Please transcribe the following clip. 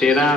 14